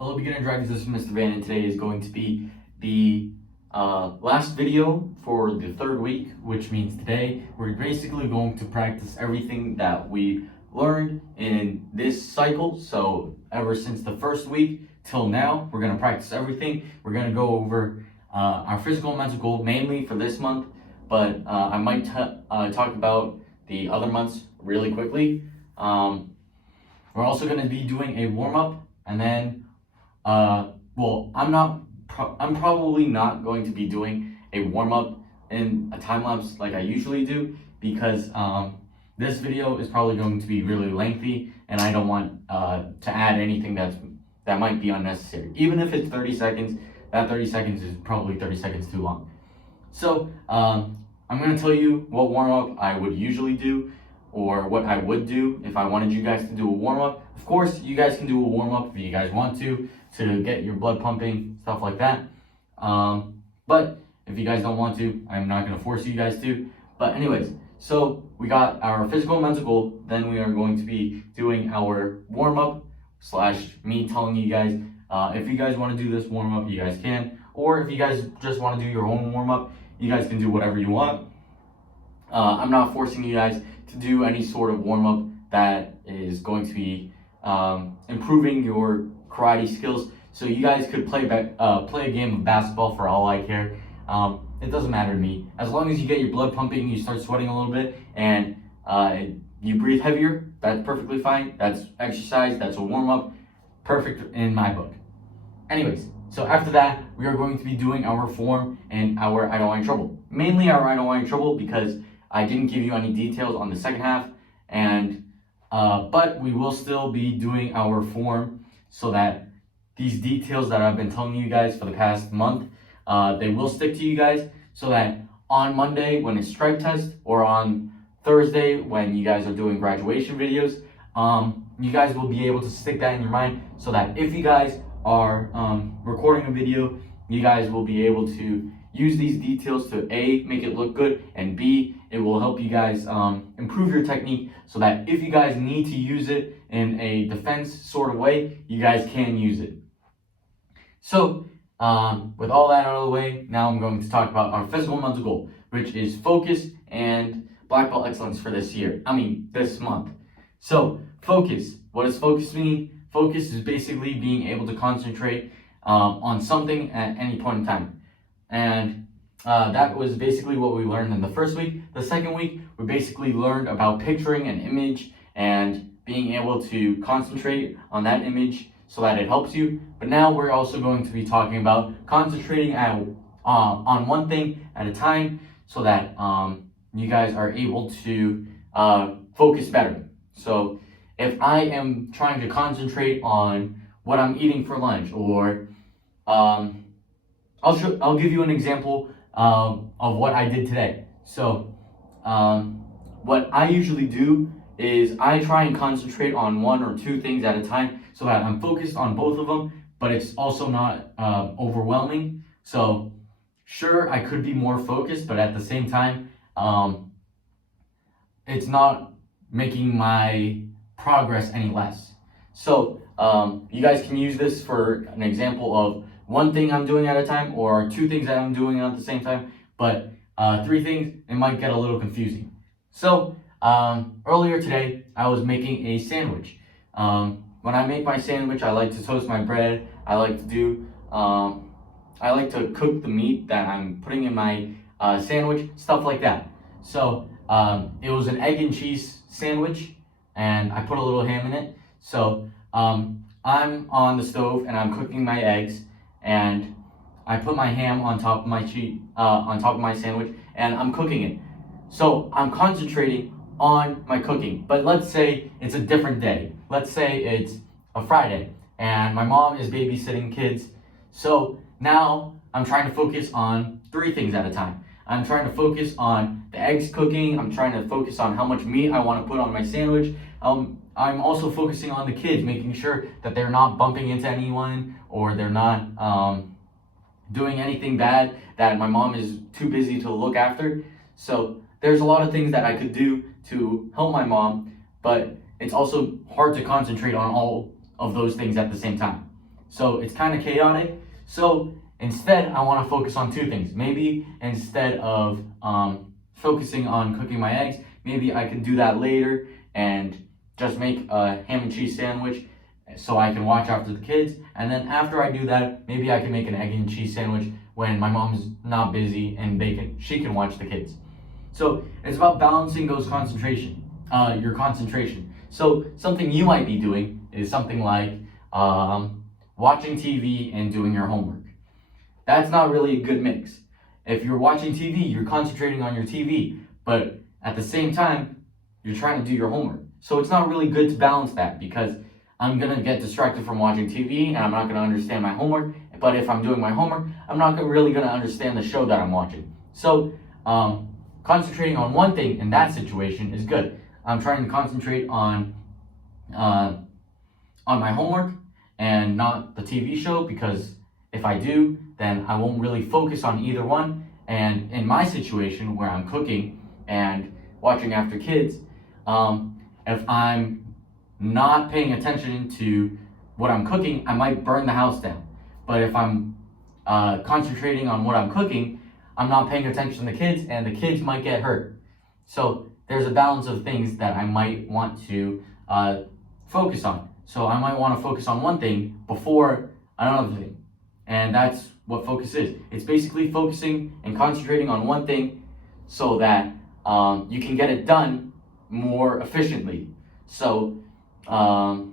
Hello beginner drivers, this is Mr. Van, and today is going to be the last video for the third week, which means today we're basically going to practice everything that we learned in this cycle. So ever since the first week till now, we're going to practice everything. We're going to go over our physical and mental goal mainly for this month, but I might talk about the other months really quickly. We're also going to be doing a warm-up, and then I'm probably not going to be doing a warm-up in a time lapse like I usually do, because this video is probably going to be really lengthy, and I don't want to add anything that might be unnecessary. Even if it's 30 seconds, that 30 seconds is probably 30 seconds too long. So I'm going to tell you what warm-up I would usually do, or what I would do if I wanted you guys to do a warm-up. Of course, you guys can do a warm-up if you guys want to get your blood pumping, stuff like that. But if you guys don't want to, I'm not going to force you guys to. But anyways, so we got our physical and mental goal. Then we are going to be doing our warm-up / me telling you guys, if you guys want to do this warm-up, you guys can. Or if you guys just want to do your own warm-up, you guys can do whatever you want. I'm not forcing you guys to do any sort of warm-up that is going to be improving your karate skills. So you guys could play a game of basketball for all I care. It doesn't matter to me. As long as you get your blood pumping, you start sweating a little bit, and you breathe heavier, that's perfectly fine. That's exercise, that's a warm-up. Perfect in my book. Anyways, so after that, we are going to be doing our form and our idle line trouble. Mainly our idle line trouble, because I didn't give you any details on the second half, and but we will still be doing our form, so that these details that I've been telling you guys for the past month, they will stick to you guys, so that on Monday when it's stripe test, or on Thursday when you guys are doing graduation videos, you guys will be able to stick that in your mind, so that if you guys are recording a video, you guys will be able to use these details to A, make it look good, and B, it will help you guys improve your technique, so that if you guys need to use it in a defense sort of way, you guys can use it. So with all that out of the way, now I'm going to talk about our physical and mental goal, which is focus and black belt excellence for this month. So focus, what does focus mean? Focus is basically being able to concentrate on something at any point in time. And that was basically what we learned in the first week. The second week, we basically learned about picturing an image and being able to concentrate on that image so that it helps you. But now we're also going to be talking about concentrating on one thing at a time, so that you guys are able to focus better. So if I am trying to concentrate on what I'm eating for lunch, or I'll give you an example of what I did today. So what I usually do is I try and concentrate on one or two things at a time, so that I'm focused on both of them, but it's also not overwhelming. So sure, I could be more focused, but at the same time, it's not making my progress any less. So you guys can use this for an example of one thing I'm doing at a time, or two things that I'm doing at the same time. But three things, it might get a little confusing. So earlier today, I was making a sandwich. When I make my sandwich, I like to toast my bread. I like to cook the meat that I'm putting in my sandwich, stuff like that. So it was an egg and cheese sandwich, and I put a little ham in it. So I'm on the stove and I'm cooking my eggs, and I put my ham on top of my sandwich, and I'm cooking it. So I'm concentrating on my cooking. But let's say it's a different day. Let's say it's a Friday and my mom is babysitting kids. So now I'm trying to focus on three things at a time. I'm trying to focus on the eggs cooking. I'm trying to focus on how much meat I want to put on my sandwich. I'm also focusing on the kids, making sure that they're not bumping into anyone, or they're not doing anything bad that my mom is too busy to look after. So there's a lot of things that I could do to help my mom, but it's also hard to concentrate on all of those things at the same time. So it's kind of chaotic. So instead, I want to focus on two things. Maybe instead of focusing on cooking my eggs, maybe I can do that later and just make a ham and cheese sandwich so I can watch after the kids. And then after I do that, maybe I can make an egg and cheese sandwich when my mom's not busy and she can watch the kids. So it's about balancing your concentration. So something you might be doing is something like watching TV and doing your homework. That's not really a good mix. If you're watching TV, you're concentrating on your TV, but at the same time, you're trying to do your homework. So it's not really good to balance that, because I'm gonna get distracted from watching TV and I'm not gonna understand my homework. But if I'm doing my homework, I'm not really gonna understand the show that I'm watching. So concentrating on one thing in that situation is good. I'm trying to concentrate on my homework and not the TV show, because if I do, then I won't really focus on either one. And in my situation where I'm cooking and watching after kids, if I'm not paying attention to what I'm cooking, I might burn the house down. But if I'm concentrating on what I'm cooking, I'm not paying attention to the kids, and the kids might get hurt. So there's a balance of things that I might want to focus on. So I might want to focus on one thing before another thing. And that's what focus is. It's basically focusing and concentrating on one thing so that you can get it done more efficiently. So I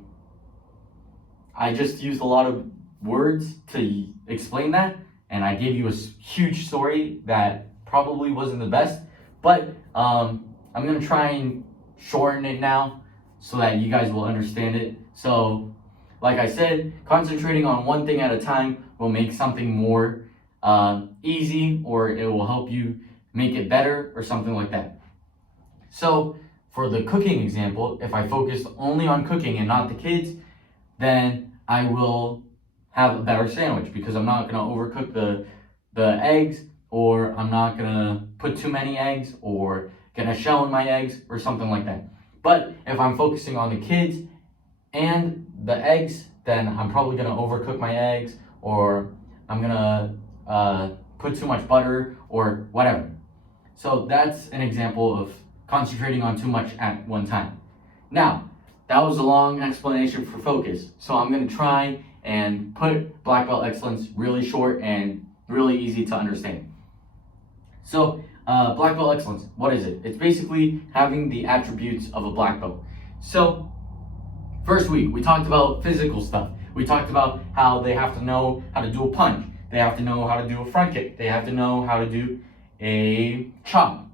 just used a lot of words to explain that, and I gave you a huge story that probably wasn't the best, but I'm gonna try and shorten it now so that you guys will understand it. So like I said, concentrating on one thing at a time will make something more easy, or it will help you make it better or something like that. So for the cooking example, if I focus only on cooking and not the kids, then I will have a better sandwich, because I'm not gonna overcook the eggs, or I'm not gonna put too many eggs or get a shell in my eggs or something like that. But if I'm focusing on the kids and the eggs, then I'm probably gonna overcook my eggs, or I'm gonna put too much butter or whatever. So that's an example of concentrating on too much at one time. Now, that was a long explanation for focus. So I'm gonna try and put Black Belt Excellence really short and really easy to understand. So Black Belt Excellence, what is it? It's basically having the attributes of a black belt. So first week, we talked about physical stuff. We talked about how they have to know how to do a punch. They have to know how to do a front kick. They have to know how to do a chop.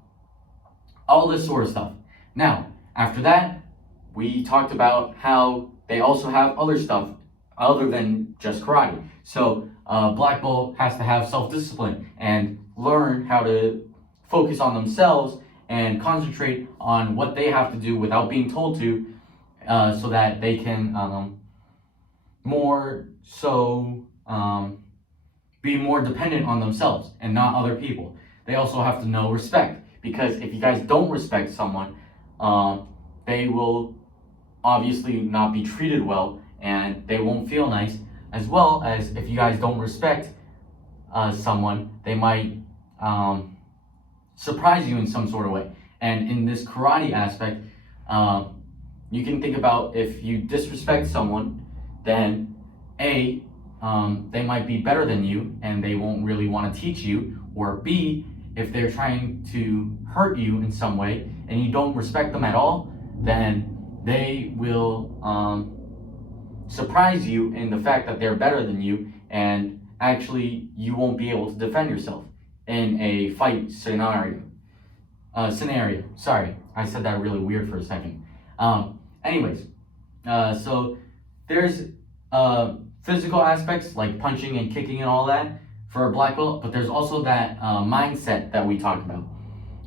All this sort of stuff. Now, after that, we talked about how they also have other stuff other than just karate. So black belt has to have self-discipline and learn how to focus on themselves and concentrate on what they have to do without being told to, so that they can be more dependent on themselves and not other people. They also have to know respect, because if you guys don't respect someone, they will obviously not be treated well and they won't feel nice. As well as if you guys don't respect someone, they might surprise you in some sort of way. And in this karate aspect, you can think about, if you disrespect someone, then A, they might be better than you and they won't really want to teach you, or B, if they're trying to hurt you in some way and you don't respect them at all, then they will surprise you in the fact that they're better than you, and actually you won't be able to defend yourself in a fight scenario. Sorry, I said that really weird for a second. So there's physical aspects like punching and kicking and all that for a black belt, but there's also that mindset that we talked about.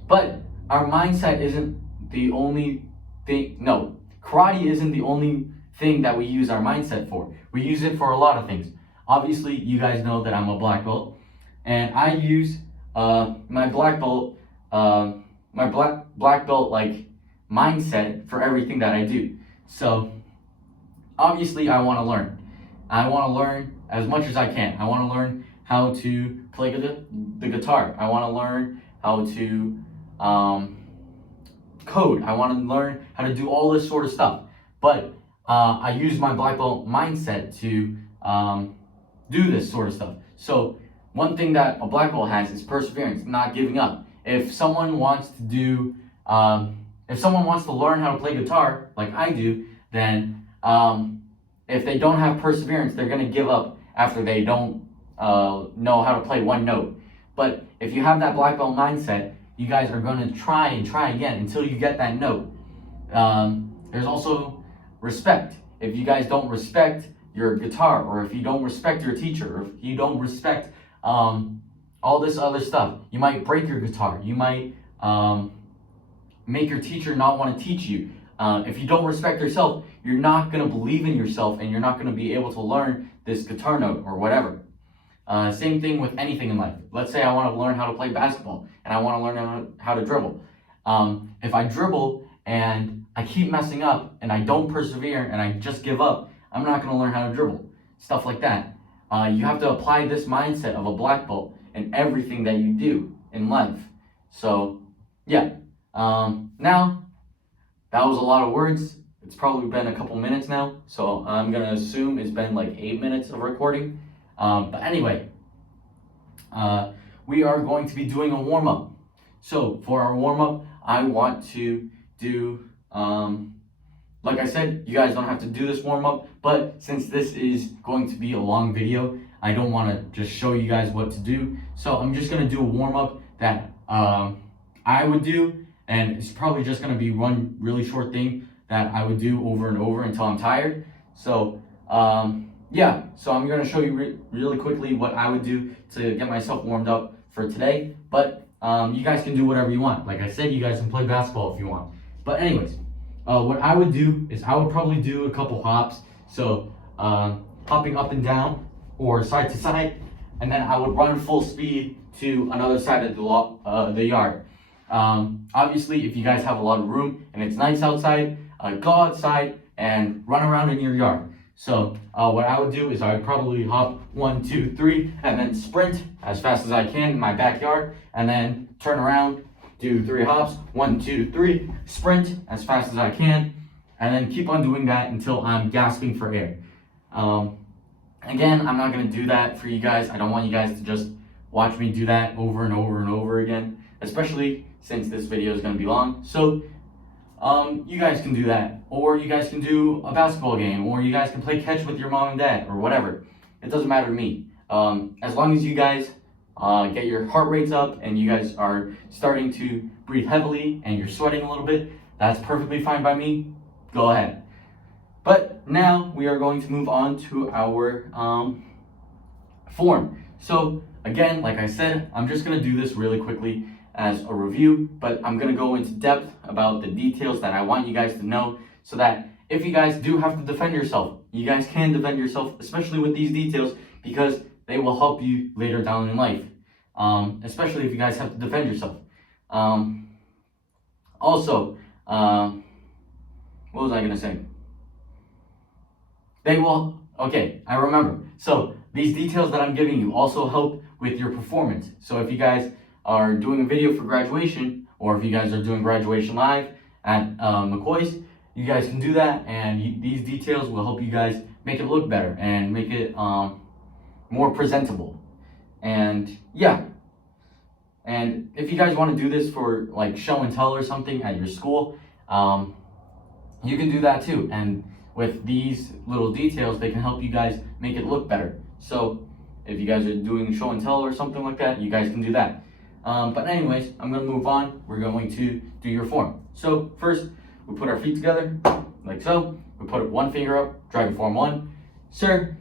But our mindset isn't the only thing. No, karate isn't the only thing that we use our mindset for. We use it for a lot of things. Obviously, you guys know that I'm a black belt, and I use my black belt like mindset for everything that I do. So obviously, I want to learn. I want to learn as much as I can. I want to learn how to play the guitar. I want to learn how to code. I want to learn how to do all this sort of stuff. But I use my black belt mindset to do this sort of stuff. So one thing that a black belt has is perseverance, not giving up. If someone wants to do, if someone wants to learn how to play guitar like I do, then if they don't have perseverance, they're gonna give up after they don't know how to play one note. But if you have that black belt mindset, you guys are gonna try and try again until you get that note. There's also respect. If you guys don't respect your guitar, or if you don't respect your teacher, or if you don't respect all this other stuff, you might break your guitar. You might make your teacher not want to teach you. If you don't respect yourself, you're not going to believe in yourself, and you're not going to be able to learn this guitar note or whatever. Same thing with anything in life. Let's say I want to learn how to play basketball, and I want to learn how to dribble. If I dribble and I keep messing up, and I don't persevere, and I just give up, I'm not going to learn how to dribble. Stuff like that. You have to apply this mindset of a black belt in everything that you do in life. So, yeah. Now, that was a lot of words. It's probably been a couple minutes now, so I'm going to assume it's been like 8 minutes of recording. But anyway, we are going to be doing a warm-up. So, for our warm-up, I want to do, like I said, you guys don't have to do this warm-up, but since this is going to be a long video, I don't want to just show you guys what to do. So I'm just going to do a warm-up that I would do, and it's probably just going to be one really short thing that I would do over and over until I'm tired. So yeah, so I'm going to show you really quickly what I would do to get myself warmed up for today, but you guys can do whatever you want. Like I said, you guys can play basketball if you want. But anyways, what I would do is I would probably do a couple hops. So hopping up and down or side to side, and then I would run full speed to another side of the yard. Obviously, if you guys have a lot of room and it's nice outside, go outside and run around in your yard. So what I would do is I would probably hop 1, 2, 3, and then sprint as fast as I can in my backyard, and then turn around, do 3 hops, 1, 2, 3, sprint as fast as I can, and then keep on doing that until I'm gasping for air. Again, I'm not going to do that for you guys. I don't want you guys to just watch me do that over and over and over again, especially since this video is going to be long. So you guys can do that, or you guys can do a basketball game, or you guys can play catch with your mom and dad, or whatever. It doesn't matter to me. As long as you guys get your heart rates up and you guys are starting to breathe heavily and you're sweating a little bit, that's perfectly fine by me. Go ahead. But now we are going to move on to our form. So again, like I said, I'm just going to do this really quickly as a review, but I'm going to go into depth about the details that I want you guys to know, so that if you guys do have to defend yourself, you guys can defend yourself, especially with these details, because they will help you later down in life, especially if you guys have to defend yourself. Also, what was I going to say? They will, okay, I remember. So these details that I'm giving you also help with your performance. So if you guys are doing a video for graduation, or if you guys are doing graduation live at McCoy's, you guys can do that, and these details will help you guys make it look better and make it more presentable. And yeah, and if you guys want to do this for like show and tell or something at your school, you can do that too. And with these little details, they can help you guys make it look better. So if you guys are doing show and tell or something like that, you guys can do that. But anyways, I'm going to move on. We're going to do your form. So first, we put our feet together, like so. We put one finger up, dragon form 1. Sir.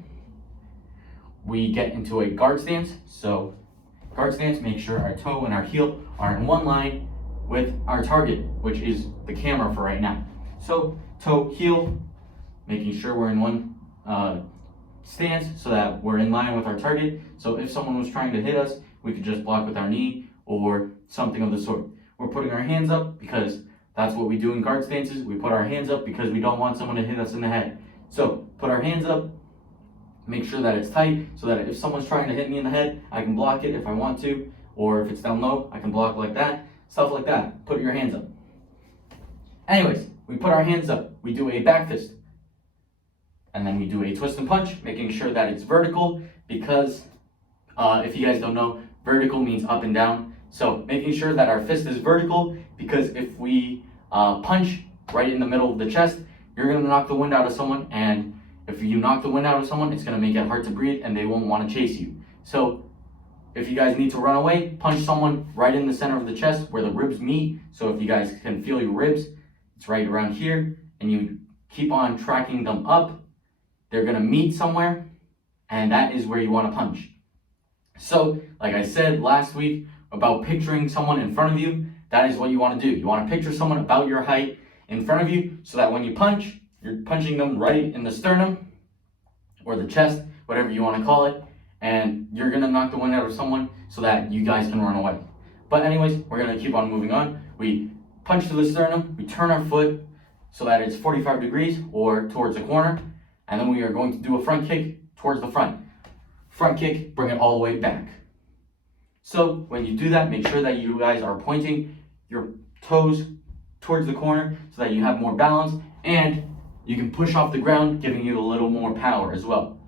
We get into a guard stance. So guard stance, make sure our toe and our heel are in one line with our target, which is the camera for right now. So toe, heel, making sure we're in one stance so that we're in line with our target. So if someone was trying to hit us, we could just block with our knee or something of the sort. We're putting our hands up because that's what we do in guard stances. We put our hands up because we don't want someone to hit us in the head. So put our hands up, make sure that it's tight so that if someone's trying to hit me in the head, I can block it if I want to, or if it's down low, I can block like that, stuff like that. Put your hands up. Anyways, we put our hands up, we do a back fist, and then we do a twist and punch, making sure that it's vertical, because if you guys don't know, vertical means up and down. So making sure that our fist is vertical, because if we punch right in the middle of the chest, you're gonna knock the wind out of someone, and if you knock the wind out of someone, it's gonna make it hard to breathe and they won't wanna chase you. So if you guys need to run away, punch someone right in the center of the chest where the ribs meet. So if you guys can feel your ribs, it's right around here, and you keep on tracking them up. They're gonna meet somewhere, and that is where you wanna punch. So, like I said last week about picturing someone in front of you, that is what you wanna do. You wanna picture someone about your height in front of you, so that when you punch, you're punching them right in the sternum, or the chest, whatever you wanna call it, and you're gonna knock the wind out of someone so that you guys can run away. But anyways, we're gonna keep on moving on. We punch to the sternum, we turn our foot so that it's 45 degrees or towards the corner, and then we are going to do a front kick towards the front. Front kick, bring it all the way back. So when you do that, make sure that you guys are pointing your toes towards the corner so that you have more balance, and you can push off the ground, giving you a little more power as well.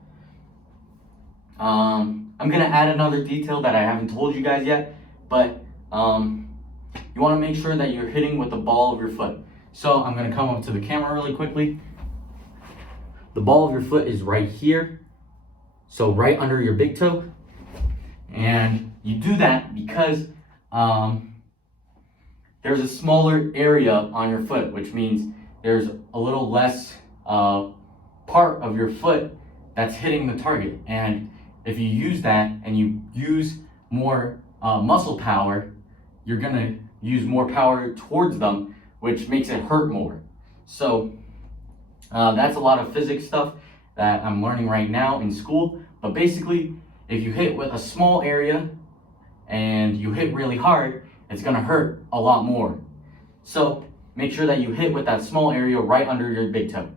I'm gonna add another detail that I haven't told you guys yet, but you wanna make sure that you're hitting with the ball of your foot. So I'm gonna come up to the camera really quickly. The ball of your foot is right here, so right under your big toe. And you do that because there's a smaller area on your foot, which means there's a little less part of your foot that's hitting the target. And if you use that and you use more muscle power, you're gonna use more power towards them, which makes it hurt more. So that's a lot of physics stuff that I'm learning right now in school. But basically, if you hit with a small area and you hit really hard, it's gonna hurt a lot more. So make sure that you hit with that small area right under your big toe.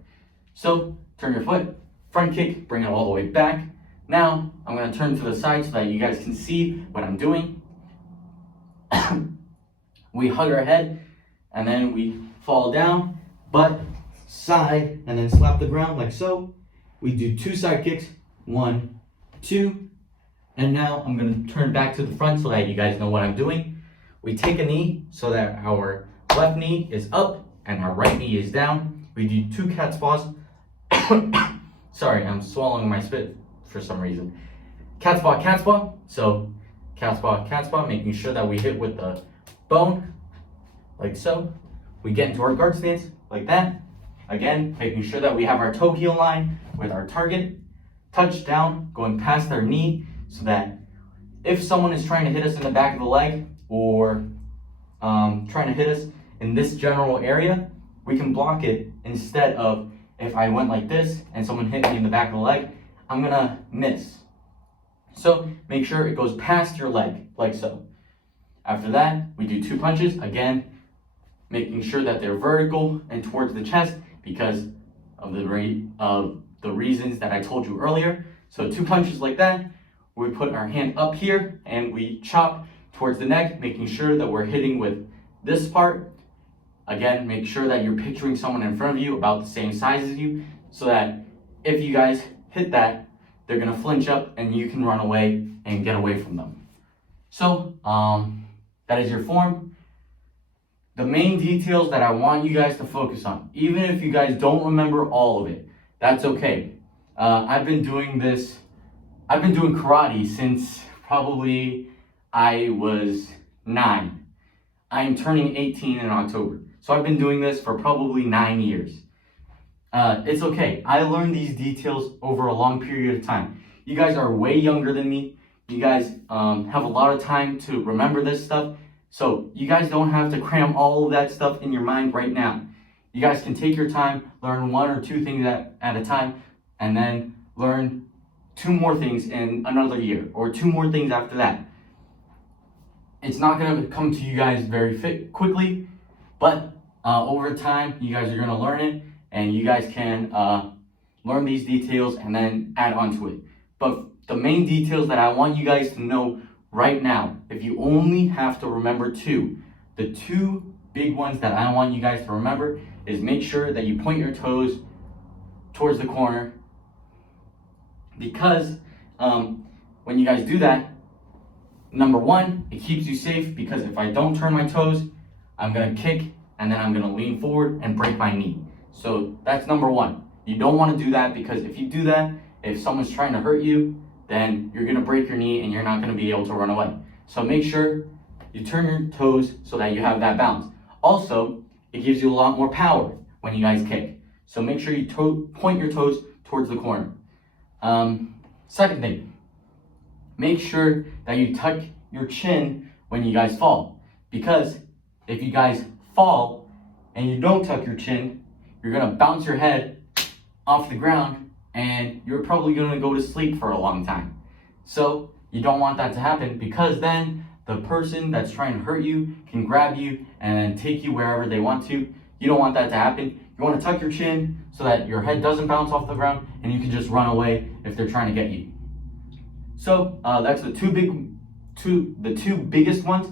So turn your foot, front kick, bring it all the way back. Now I'm gonna turn to the side so that you guys can see what I'm doing. We hug our head and then we fall down, butt, side, and then slap the ground like so. We do 2 side kicks, 1, 2, and now I'm gonna turn back to the front so that you guys know what I'm doing. We take a knee so that our left knee is up and our right knee is down. We do 2 cat's paws. Sorry, I'm swallowing my spit for some reason. Cat's paw, cat's paw. So cat's paw, making sure that we hit with the bone, like so. We get into our guard stance, like that. Again, making sure that we have our toe heel line with our target. Touch down, going past their knee, so that if someone is trying to hit us in the back of the leg, or trying to hit us in this general area, we can block it, instead of if I went like this and someone hit me in the back of the leg, I'm gonna miss. So make sure it goes past your leg, like so. After that, we do 2 punches, again, making sure that they're vertical and towards the chest because of the reasons that I told you earlier. So 2 punches like that, we put our hand up here and we chop towards the neck, making sure that we're hitting with this part. Again, make sure that you're picturing someone in front of you about the same size as you, so that if you guys hit that, they're gonna flinch up and you can run away and get away from them. So that is your form. The main details that I want you guys to focus on, even if you guys don't remember all of it, that's okay. I've been doing karate since probably I was 9. I'm turning 18 in October. So I've been doing this for probably 9 years. It's okay. I learned these details over a long period of time. You guys are way younger than me. You guys have a lot of time to remember this stuff. So you guys don't have to cram all of that stuff in your mind right now. You guys can take your time, learn 1 or 2 things at a time, and then learn 2 more things in another year, or 2 more things after that. It's not gonna come to you guys very quickly, but over time, you guys are gonna learn it, and you guys can learn these details, and then add on to it. But the main details that I want you guys to know right now, if you only have to remember two, the two big ones that I want you guys to remember is make sure that you point your toes towards the corner, because when you guys do that, number one, it keeps you safe, because if I don't turn my toes, I'm gonna kick and then I'm gonna lean forward and break my knee. So that's number one. You don't wanna do that, because if you do that, if someone's trying to hurt you, then you're gonna break your knee and you're not gonna be able to run away. So make sure you turn your toes so that you have that balance. Also, it gives you a lot more power when you guys kick. So make sure you point your toes towards the corner. Second thing, make sure that you tuck your chin when you guys fall, because if you guys fall and you don't tuck your chin, you're gonna bounce your head off the ground and you're probably gonna go to sleep for a long time. So you don't want that to happen, because then the person that's trying to hurt you can grab you and take you wherever they want to. You don't want that to happen. You want to tuck your chin so that your head doesn't bounce off the ground and you can just run away if they're trying to get you. So that's the two biggest ones.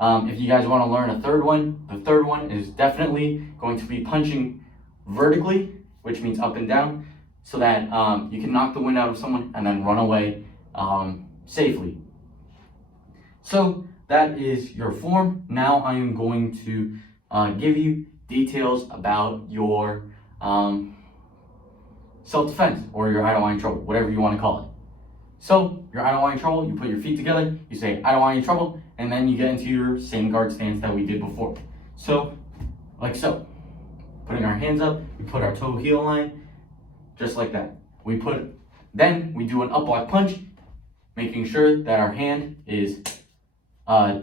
If you guys want to learn a third one, the third one is definitely going to be punching vertically, which means up and down, so that you can knock the wind out of someone and then run away safely. So that is your form. Now I am going to give you details about your self-defense, or your I don't want any trouble, whatever you want to call it. So your I don't want any trouble, you put your feet together, you say I don't want any trouble, and then you get into your same guard stance that we did before. So, like so. Putting our hands up, we put our toe heel line, just like that. Then we do an up block punch, making sure that our hand is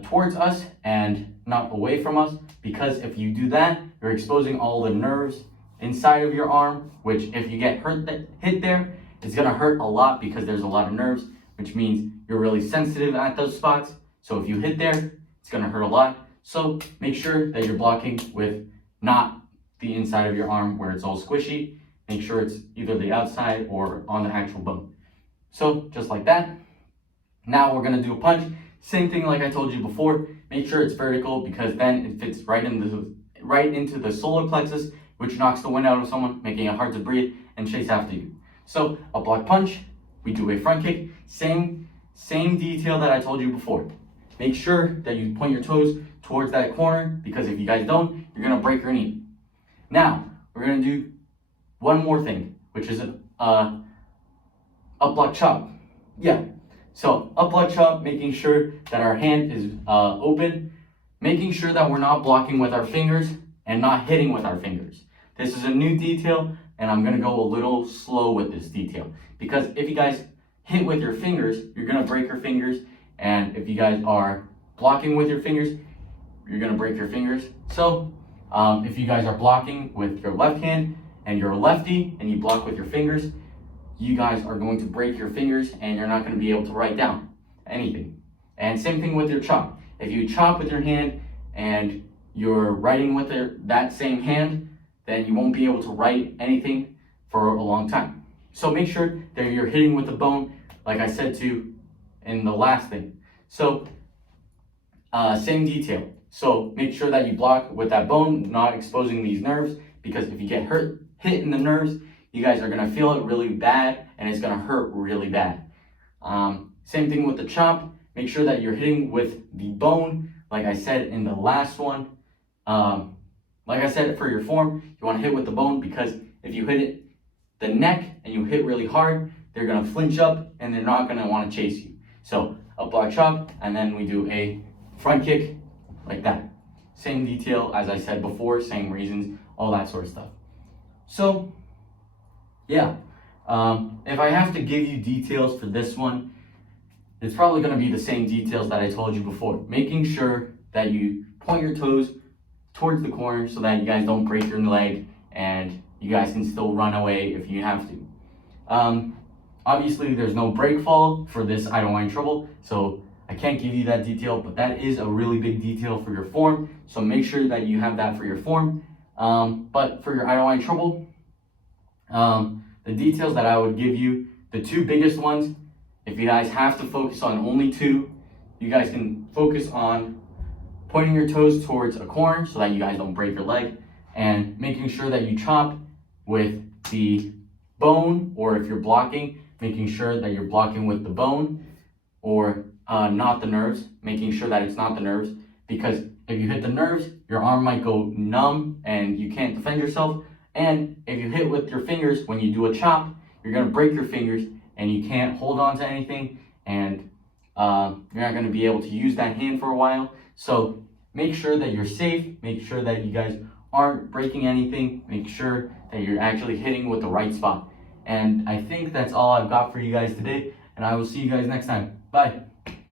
towards us and not away from us, because if you do that, you're exposing all the nerves inside of your arm, which if you get hit there, it's gonna hurt a lot, because there's a lot of nerves, which means you're really sensitive at those spots. So if you hit there, it's gonna hurt a lot. So make sure that you're blocking with not the inside of your arm where it's all squishy. Make sure it's either the outside or on the actual bone. So just like that. Now we're gonna do a punch. Same thing like I told you before. Make sure it's vertical, because then it fits right into the solar plexus, which knocks the wind out of someone, making it hard to breathe and chase after you. So a block punch, we do a front kick. Same detail that I told you before. Make sure that you point your toes towards that corner, because if you guys don't, you're gonna break your knee. Now we're gonna do one more thing, which is an up block chop. Yeah. So up block chop, making sure that our hand is open, making sure that we're not blocking with our fingers and not hitting with our fingers. This is a new detail, and I'm gonna go a little slow with this detail, because if you guys hit with your fingers, you're gonna break your fingers, and if you guys are blocking with your fingers, you're gonna break your fingers. So if you guys are blocking with your left hand and you're a lefty and you block with your fingers, you guys are going to break your fingers and you're not going to be able to write down anything. And same thing with your chop. If you chop with your hand and you're writing with that same hand, then you won't be able to write anything for a long time. So make sure that you're hitting with the bone, like I said to in the last thing. So same detail. So make sure that you block with that bone, not exposing these nerves, because if you get hit in the nerves, you guys are gonna feel it really bad and it's gonna hurt really bad. Same thing with the chop. Make sure that you're hitting with the bone, like I said in the last one. Like I said, for your form, you wanna hit with the bone, because if you hit the neck and you hit really hard, they're gonna flinch up and they're not gonna wanna chase you. So a block chop, and then we do a front kick like that. Same detail as I said before, same reasons, all that sort of stuff. So yeah, if I have to give you details for this one, it's probably going to be the same details that I told you before. Making sure that you point your toes towards the corner so that you guys don't break your leg and you guys can still run away if you have to. Obviously, there's no break fall for this I don't want any trouble, so I can't give you that detail, but that is a really big detail for your form, so make sure that you have that for your form. But for your I don't want any trouble, the details that I would give you, the two biggest ones, if you guys have to focus on only two, you guys can focus on pointing your toes towards a corner so that you guys don't break your leg, and making sure that you chop with the bone, or if you're blocking, making sure that you're blocking with the bone, or not the nerves, making sure that it's not the nerves, because if you hit the nerves, your arm might go numb and you can't defend yourself. And if you hit with your fingers when you do a chop, you're gonna break your fingers and you can't hold on to anything, and you're not gonna be able to use that hand for a while. So make sure that you're safe, make sure that you guys aren't breaking anything, make sure that you're actually hitting with the right spot. And I think that's all I've got for you guys today, and I will see you guys next time. Bye.